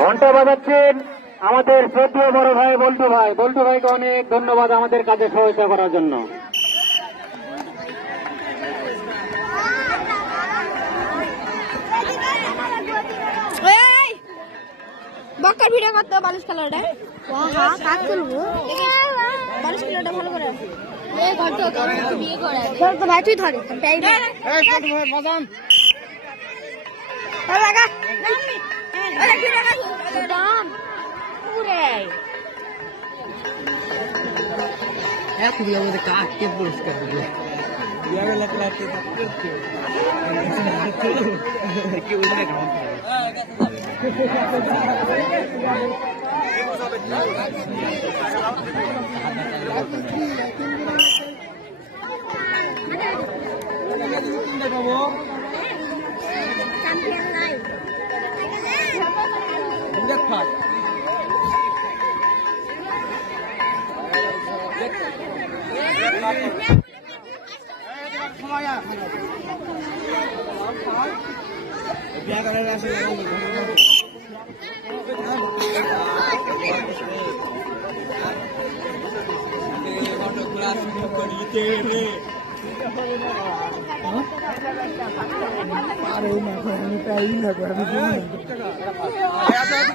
ঘন্টা বাজাচ্ছেন আমাদের শ্রদ্ধেয় বড় ভাই বল্টু ভাই। বল্টু ভাইকে অনেক ধন্যবাদ আমাদের কাজে সহায়তা করার জন্য। বক্কার ভিডিও করতে বালিশ কালারটা কাজ করবো বালিশ কালারটা ভালো করে বিয়ে করে তো ভাই তুই ধরে তুমি আমাদের কাকে পুরস্কার দিলে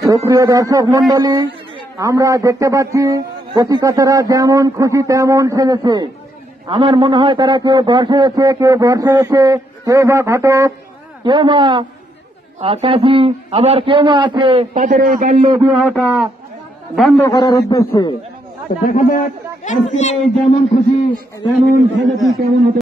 সুপ্রিয় দর্শক মন্ডলী, আমরা দেখতে পাচ্ছি কচিকাচারা যেমন খুশি তেমন সেজেছে। আমার মনে হয় তারা কেউ ঘর সেজেছে, কেউ বর সেজেছে, কেউ বা ঘটক, কেউ বা কাজী, আবার কেউ বা আছে তাদের এই বাল্য বিবাহটা বন্ধ করার উদ্দেশ্যে। দেখা যাক আজকে যেমন খুশি তেমন সেজেছি কেমন হতে